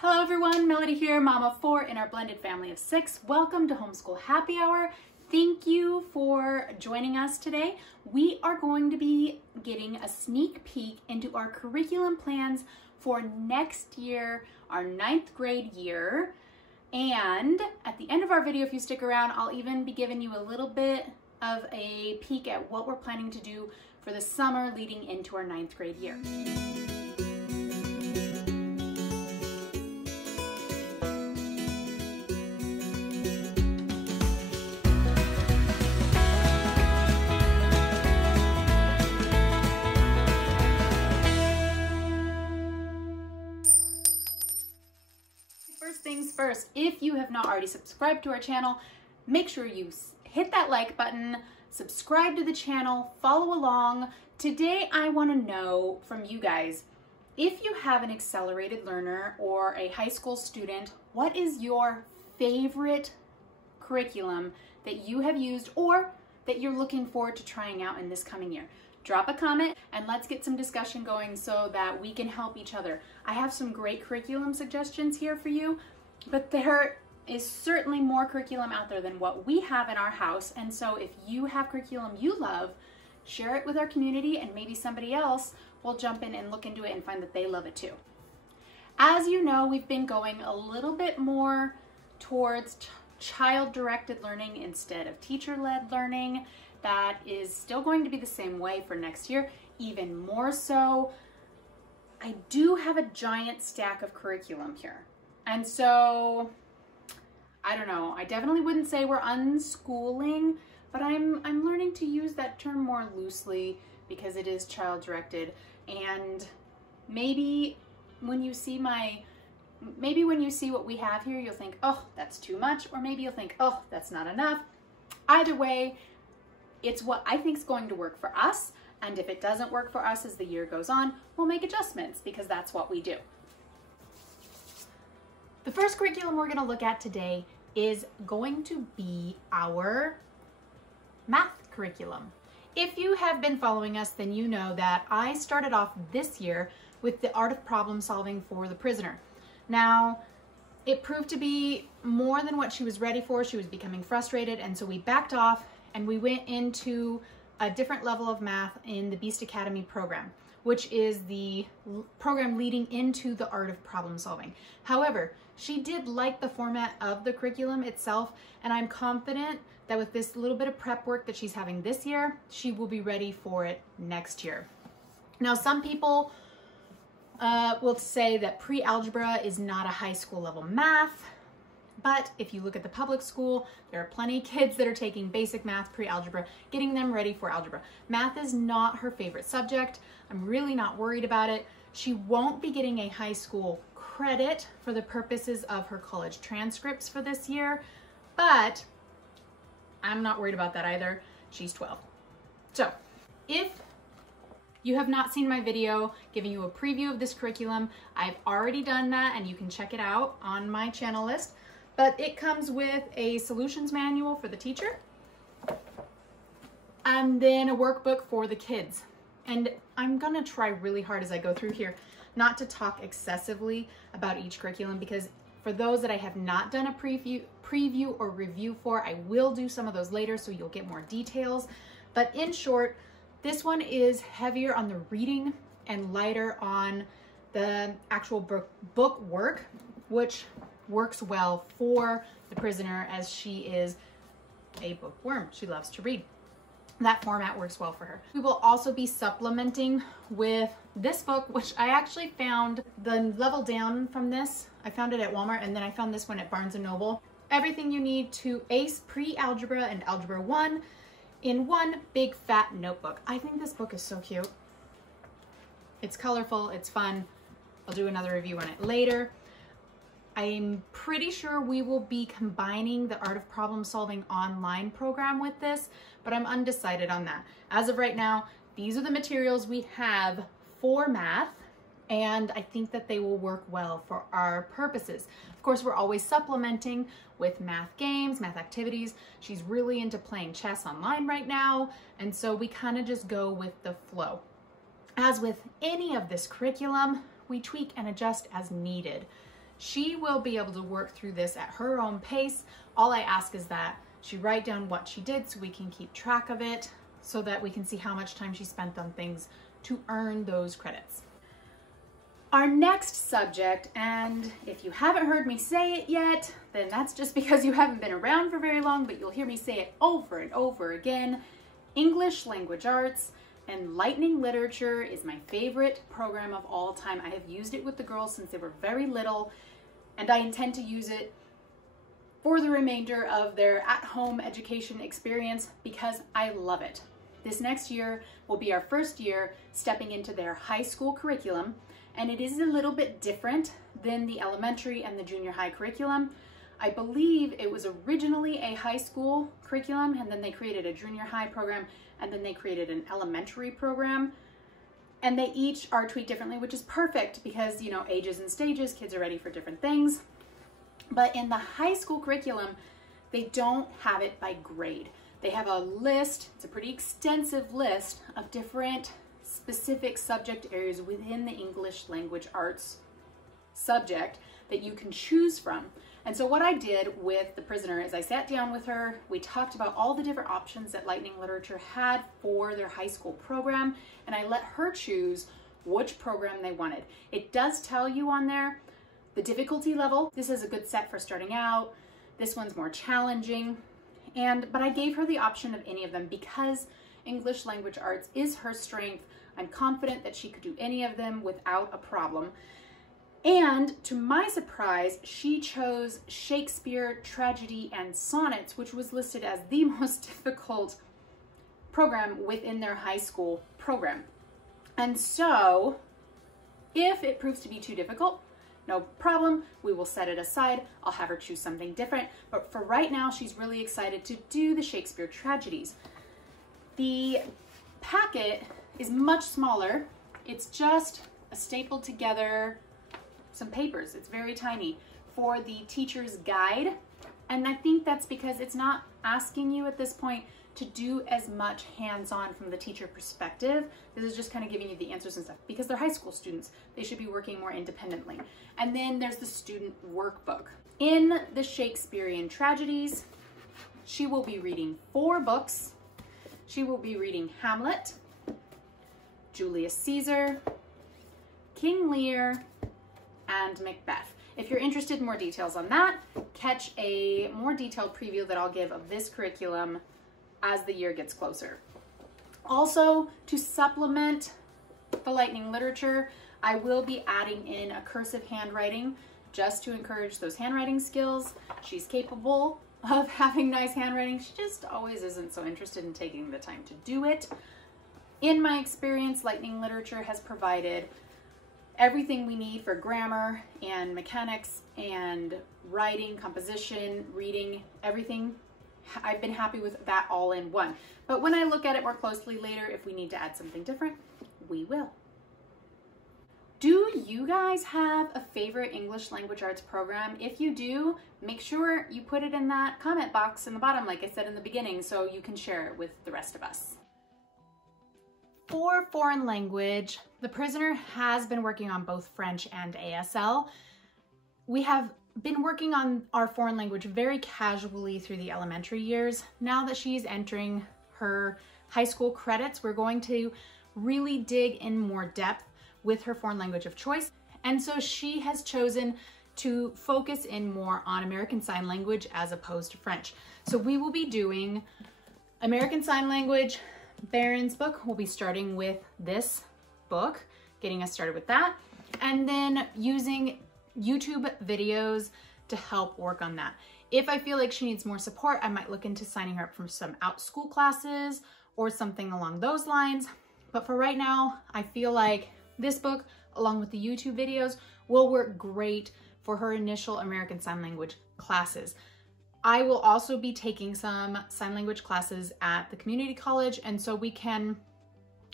Hello everyone, Melody here, mama of 4 in our blended family of 6. Welcome to Homeschool Happy Hour. Thank you for joining us today. We are going to be getting a sneak peek into our curriculum plans for next year, our 9th grade year. And at the end of our video, if you stick around, I'll even be giving you a little bit of a peek at what we're planning to do for the summer leading into our 9th grade year. First things first, if you have not already subscribed to our channel, make sure you hit that like button, subscribe to the channel, follow along. Today I want to know from you guys, if you have an accelerated learner or a high school student, what is your favorite curriculum that you have used or that you're looking forward to trying out in this coming year? Drop a comment and let's get some discussion going so that we can help each other. I have some great curriculum suggestions here for you, but there is certainly more curriculum out there than what we have in our house. And so if you have curriculum you love, share it with our community and maybe somebody else will jump in and look into it and find that they love it too. As you know, we've been going a little bit more towards child-directed learning instead of teacher-led learning. That is still going to be the same way for next year, even more so. I do have a giant stack of curriculum here. And so, I don't know, I definitely wouldn't say we're unschooling, but I'm learning to use that term more loosely because it is child-directed. And maybe when you see what we have here, you'll think, oh, that's too much, or maybe you'll think, oh, that's not enough. Either way, it's what I think is going to work for us, and if it doesn't work for us as the year goes on, we'll make adjustments because that's what we do. The first curriculum we're going to look at today is going to be our math curriculum. If you have been following us, then you know that I started off this year with the art of problem solving for the prisoner. Now, it proved to be more than what she was ready for. She was becoming frustrated, and so we backed off and we went into a different level of math in the Beast Academy program, which is the program leading into the art of problem solving. However, she did like the format of the curriculum itself, and I'm confident that with this little bit of prep work that she's having this year, she will be ready for it next year. Now, some people will say that pre-algebra is not a high school level math. But if you look at the public school, there are plenty of kids that are taking basic math pre-algebra, getting them ready for algebra. Math is not her favorite subject. I'm really not worried about it. She won't be getting a high school credit for the purposes of her college transcripts for this year, but I'm not worried about that either. She's 12. So if you have not seen my video giving you a preview of this curriculum, I've already done that and you can check it out on my channel list. But it comes with a solutions manual for the teacher and then a workbook for the kids. And I'm gonna try really hard as I go through here not to talk excessively about each curriculum, because for those that I have not done a preview or review for, I will do some of those later so you'll get more details. But in short, this one is heavier on the reading and lighter on the actual book work, which works well for the prisoner as she is a bookworm. She loves to read. That format works well for her. We will also be supplementing with this book, which I actually found the level down from this. I found it at Walmart, and then I found this one at Barnes & Noble. Everything you need to ace pre-algebra and algebra 1 in one big fat notebook. I think this book is so cute. It's colorful, it's fun. I'll do another review on it later. I'm pretty sure we will be combining the Art of Problem Solving online program with this, but I'm undecided on that. As of right now, these are the materials we have for math, and I think that they will work well for our purposes. Of course, we're always supplementing with math games, math activities. She's really into playing chess online right now, and so we kind of just go with the flow. As with any of this curriculum, we tweak and adjust as needed. She will be able to work through this at her own pace. All I ask is that she write down what she did so we can keep track of it, so that we can see how much time she spent on things to earn those credits. Our next subject, and if you haven't heard me say it yet, then that's just because you haven't been around for very long, but you'll hear me say it over and over again. English Language Arts and Lightning Literature is my favorite program of all time. I have used it with the girls since they were very little, and I intend to use it for the remainder of their at-home education experience because I love it. This next year will be our first year stepping into their high school curriculum, and it is a little bit different than the elementary and the junior high curriculum. I believe it was originally a high school curriculum, and then they created a junior high program, and then they created an elementary program, and they each are tweaked differently, which is perfect because, you know, ages and stages, kids are ready for different things. But in the high school curriculum, they don't have it by grade. They have a list, it's a pretty extensive list of different specific subject areas within the English Language Arts subject that you can choose from. And so what I did with the prisoner is I sat down with her, we talked about all the different options that Lightning Literature had for their high school program, and I let her choose which program they wanted. It does tell you on there the difficulty level. This is a good set for starting out. This one's more challenging. But I gave her the option of any of them because English Language Arts is her strength. I'm confident that she could do any of them without a problem. And to my surprise, she chose Shakespeare, Tragedy, and Sonnets, which was listed as the most difficult program within their high school program. And so, if it proves to be too difficult, no problem, we will set it aside. I'll have her choose something different. But for right now, she's really excited to do the Shakespeare tragedies. The packet is much smaller. It's just a stapled together some papers. It's very tiny for the teacher's guide. And I think that's because it's not asking you at this point to do as much hands-on from the teacher perspective. This is just kind of giving you the answers and stuff. Because they're high school students, they should be working more independently. And then there's the student workbook. In the Shakespearean tragedies, she will be reading 4 books. She will be reading Hamlet, Julius Caesar, King Lear, and Macbeth. If you're interested in more details on that, catch a more detailed preview that I'll give of this curriculum as the year gets closer. Also, to supplement the Lightning Literature, I will be adding in a cursive handwriting just to encourage those handwriting skills. She's capable of having nice handwriting. She just always isn't so interested in taking the time to do it. In my experience, Lightning Literature has provided everything we need for grammar and mechanics and writing, composition, reading, everything. I've been happy with that all in one. But when I look at it more closely later, if we need to add something different, we will. Do you guys have a favorite English Language Arts program? If you do, make sure you put it in that comment box in the bottom, like I said in the beginning, so you can share it with the rest of us. For foreign language, the prisoner has been working on both French and ASL. We have been working on our foreign language very casually through the elementary years. Now that she's entering her high school credits, we're going to really dig in more depth with her foreign language of choice. And so she has chosen to focus in more on American Sign Language as opposed to French. So we will be doing American Sign Language. Barron's book, we'll be starting with this book, getting us started with that, and then using YouTube videos to help work on that. If I feel like she needs more support, I might look into signing her up for some out-school classes or something along those lines. But for right now, I feel like this book, along with the YouTube videos, will work great for her initial American Sign Language classes. I will also be taking some sign language classes at the community college, and so we can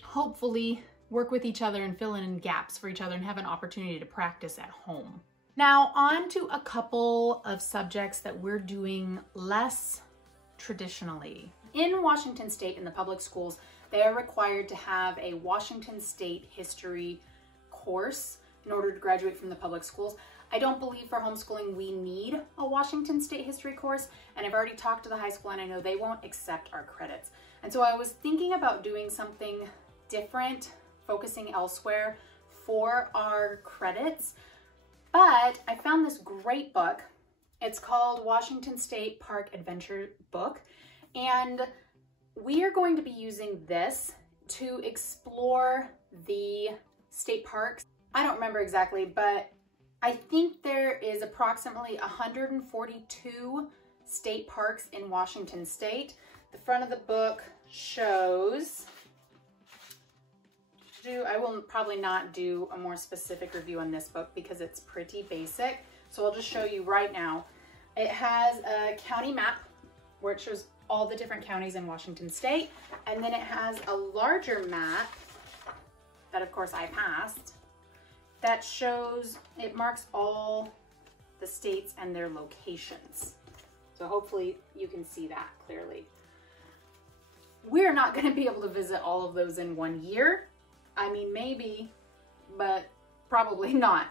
hopefully work with each other and fill in gaps for each other and have an opportunity to practice at home. Now, on to a couple of subjects that we're doing less traditionally. In Washington State, in the public schools, they are required to have a Washington State history course in order to graduate from the public schools. I don't believe for homeschooling we need a Washington State history course, and I've already talked to the high school and I know they won't accept our credits. And so I was thinking about doing something different, focusing elsewhere for our credits, but I found this great book. It's called Washington State Park Adventure Book, and we are going to be using this to explore the state parks. I don't remember exactly, but I think there is approximately 142 state parks in Washington State. The front of the book shows, I will probably not do a more specific review on this book because it's pretty basic. So I'll just show you right now. It has a county map where it shows all the different counties in Washington State. And then it has a larger map that of course I passed, that shows, it marks all the states and their locations. So hopefully you can see that clearly. We're not going to be able to visit all of those in 1 year. I mean, maybe, but probably not.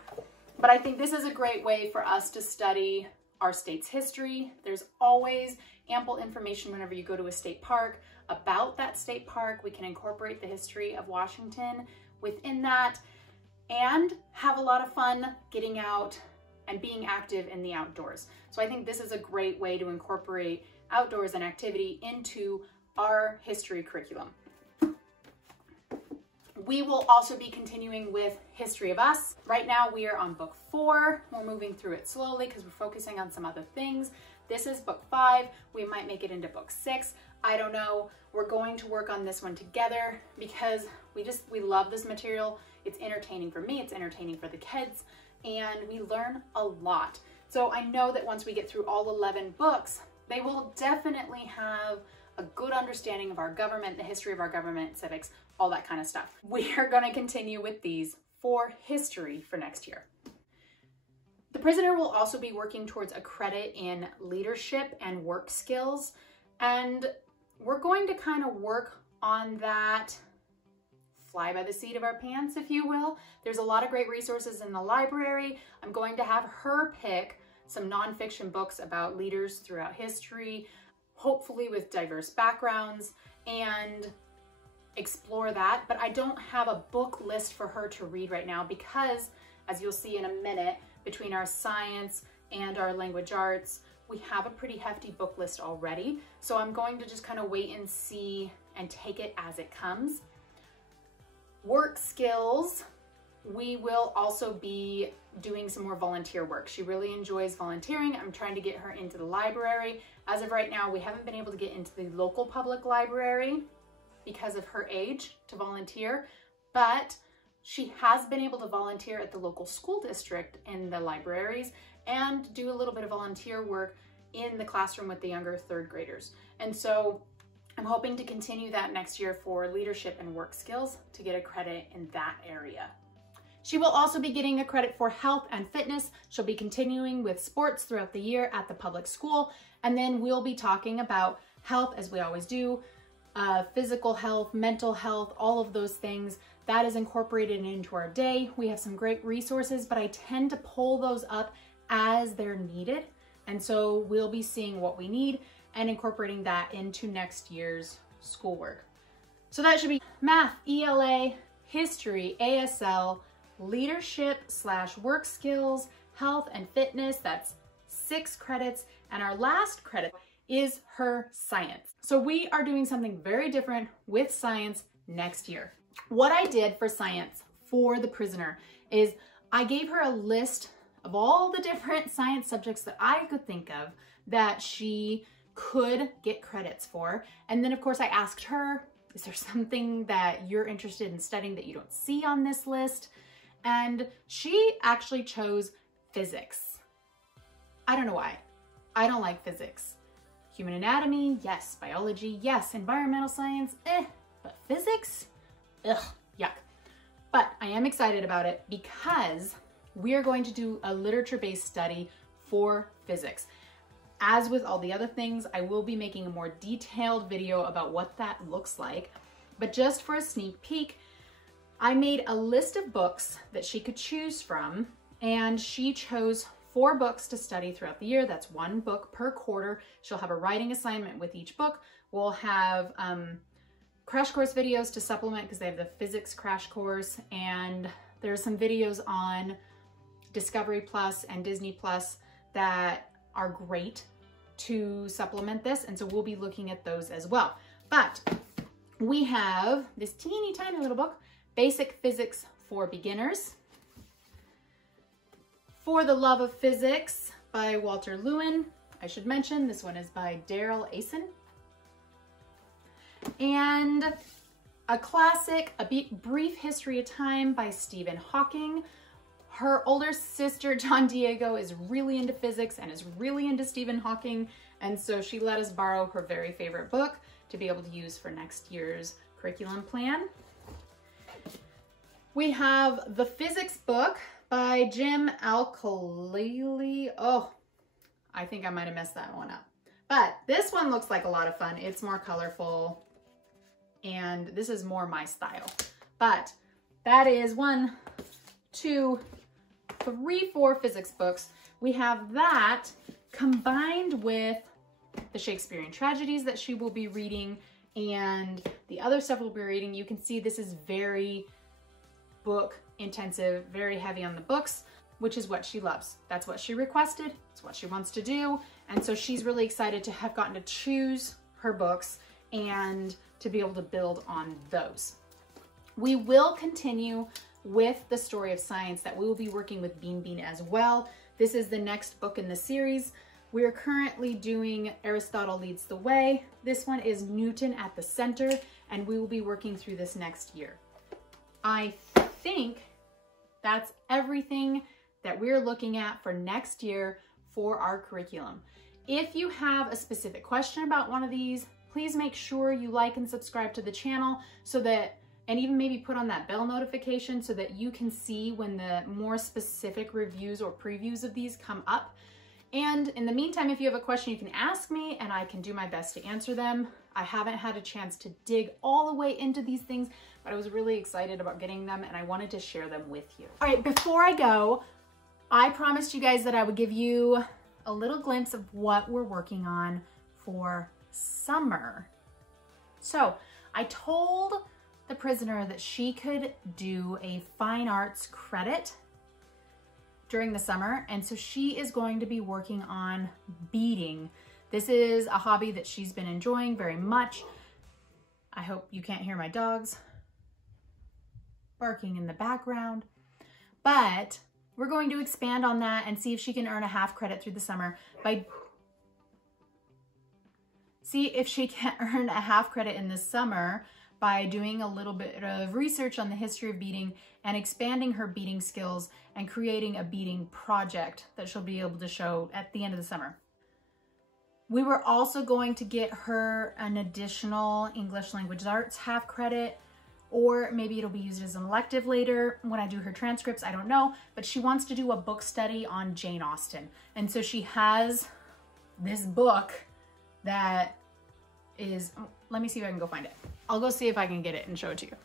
But I think this is a great way for us to study our state's history. There's always ample information whenever you go to a state park about that state park. We can incorporate the history of Washington within that and have a lot of fun getting out and being active in the outdoors. So I think this is a great way to incorporate outdoors and activity into our history curriculum. We will also be continuing with History of Us. Right now we are on book 4. We're moving through it slowly because we're focusing on some other things. This is book 5. We might make it into book 6. I don't know. We're going to work on this one together because we love this material. It's entertaining for me, it's entertaining for the kids, and we learn a lot. So I know that once we get through all 11 books, they will definitely have a good understanding of our government, the history of our government, civics, all that kind of stuff. We are going to continue with these for history for next year. The prisoner will also be working towards a credit in leadership and work skills, and we're going to kind of work on that fly by the seat of our pants, if you will. There's a lot of great resources in the library. I'm going to have her pick some nonfiction books about leaders throughout history, hopefully with diverse backgrounds, and explore that. But I don't have a book list for her to read right now because, as you'll see in a minute, between our science and our language arts, we have a pretty hefty book list already. So I'm going to just kind of wait and see and take it as it comes. Work skills, we will also be doing some more volunteer work. She really enjoys volunteering. I'm trying to get her into the library. As of right now, we haven't been able to get into the local public library because of her age to volunteer, but she has been able to volunteer at the local school district in the libraries and do a little bit of volunteer work in the classroom with the younger 3rd graders. And so I'm hoping to continue that next year for leadership and work skills to get a credit in that area. She will also be getting a credit for health and fitness. She'll be continuing with sports throughout the year at the public school. And then we'll be talking about health, as we always do, physical health, mental health, all of those things. That is incorporated into our day. We have some great resources, but I tend to pull those up as they're needed. And so we'll be seeing what we need and incorporating that into next year's schoolwork. So that should be math, ELA, history, ASL, leadership/work skills, health and fitness. That's 6 credits. And our last credit is her science. So we are doing something very different with science next year. What I did for science for the prisoner is I gave her a list of all the different science subjects that I could think of that she could get credits for. And then of course I asked her, is there something that you're interested in studying that you don't see on this list? And she actually chose physics. I don't know why. I don't like physics. Human anatomy, yes. Biology, yes. Environmental science, But physics, ugh, yuck. But I am excited about it because we are going to do a literature-based study for physics. As with all the other things, I will be making a more detailed video about what that looks like. But just for a sneak peek, I made a list of books that she could choose from, and she chose 4 books to study throughout the year. That's 1 book per quarter. She'll have a writing assignment with each book. We'll have crash course videos to supplement because they have the physics crash course, and there's some videos on Discovery Plus and Disney Plus that are great to supplement this, and so we'll be looking at those as well. But we have this teeny tiny little book, Basic Physics for Beginners. For the Love of Physics by Walter Lewin. I should mention this one is by Daryl Asen. And a classic, A Brief History of Time by Stephen Hawking. Her older sister, John Diego, is really into physics and is really into Stephen Hawking. And so she let us borrow her very favorite book to be able to use for next year's curriculum plan. We have the physics book by Jim Al-Khalili. Oh, I think I might have messed that one up. But this one looks like a lot of fun. It's more colorful and this is more my style. But that is 1, 2, 3, 4 physics books. We have that combined with the Shakespearean tragedies that she will be reading and the other stuff we'll be reading. You can see this is very book intensive, very heavy on the books, which is what she loves. That's what she requested. It's what she wants to do. And so she's really excited to have gotten to choose her books and to be able to build on those. We will continue with the story of science that we will be working with Bean Bean as well. This is the next book in the series. We are currently doing Aristotle Leads the Way. This one is Newton at the Center, and we will be working through this next year. I think that's everything that we're looking at for next year for our curriculum. If you have a specific question about one of these, please make sure you like and subscribe to the channel so that, and even maybe put on that bell notification so that you can see when the more specific reviews or previews of these come up. And in the meantime, if you have a question, you can ask me and I can do my best to answer them. I haven't had a chance to dig all the way into these things, but I was really excited about getting them and I wanted to share them with you. All right, before I go, I promised you guys that I would give you a little glimpse of what we're working on for summer. So I told the prisoner that she could do a fine arts credit during the summer, and so she is going to be working on beading. This is a hobby that she's been enjoying very much. I hope you can't hear my dogs barking in the background, but we're going to expand on that and see if she can earn a half credit through the summer by in the summer by doing a little bit of research on the history of beading and expanding her beading skills and creating a beading project that she'll be able to show at the end of the summer. We were also going to get her an additional English language arts half credit, or maybe it'll be used as an elective later when I do her transcripts, I don't know, but she wants to do a book study on Jane Austen. And so she has this book that is, let me see if I can go find it. I'll go see if I can get it and show it to you.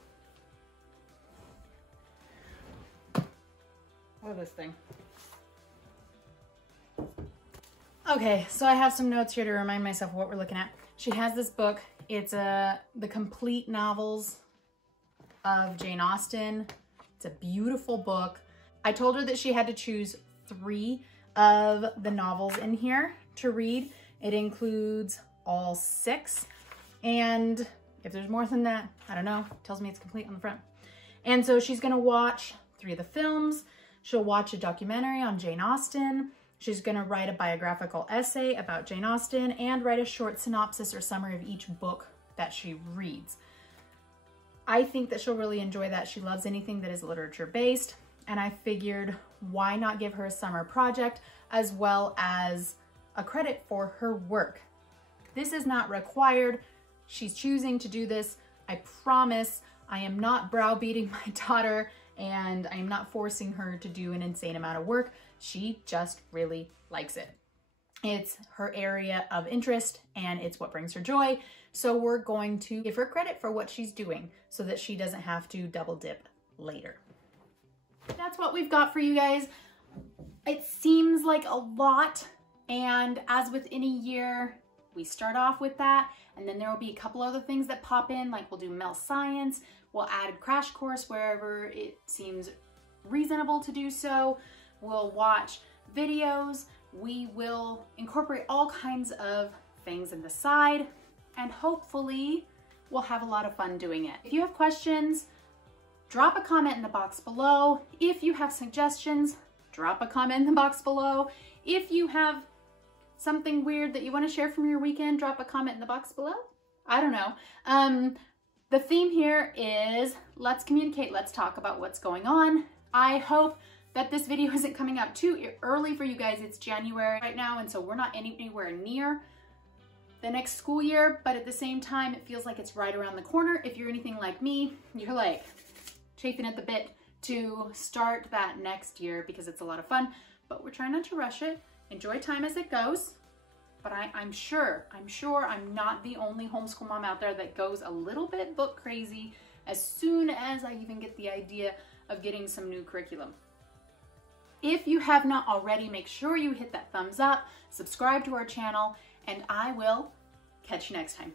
What is this thing? Okay, so I have some notes here to remind myself what we're looking at. She has this book. It's the complete novels of Jane Austen. It's a beautiful book. I told her that she had to choose 3 of the novels in here to read. It includes all 6. And if there's more than that, I don't know. It tells me it's complete on the front. And so she's gonna watch 3 of the films. She'll watch a documentary on Jane Austen. She's gonna write a biographical essay about Jane Austen and write a short synopsis or summary of each book that she reads. I think that she'll really enjoy that. She loves anything that is literature based, and I figured why not give her a summer project as well as a credit for her work. This is not required. She's choosing to do this. I promise I am not browbeating my daughter and I am not forcing her to do an insane amount of work. She just really likes it. It's her area of interest and it's what brings her joy. So we're going to give her credit for what she's doing so that she doesn't have to double dip later. That's what we've got for you guys. It seems like a lot, and as with any year, we start off with that, and then there will be a couple other things that pop in, like we'll do Mel Science, we'll add Crash Course wherever it seems reasonable to do so, we'll watch videos, we will incorporate all kinds of things in the side, and hopefully we'll have a lot of fun doing it. If you have questions, drop a comment in the box below. If you have suggestions, drop a comment in the box below. If you have something weird that you want to share from your weekend, drop a comment in the box below. I don't know. The theme here is let's communicate, let's talk about what's going on. I hope that this video isn't coming out too early for you guys. It's January right now, and so we're not anywhere near the next school year, but at the same time, it feels like it's right around the corner. If you're anything like me, you're like chafing at the bit to start that next year because it's a lot of fun, but we're trying not to rush it. Enjoy time as it goes. But I'm sure I'm not the only homeschool mom out there that goes a little bit book crazy as soon as I even get the idea of getting some new curriculum. If you have not already, make sure you hit that thumbs up, subscribe to our channel, and I will catch you next time.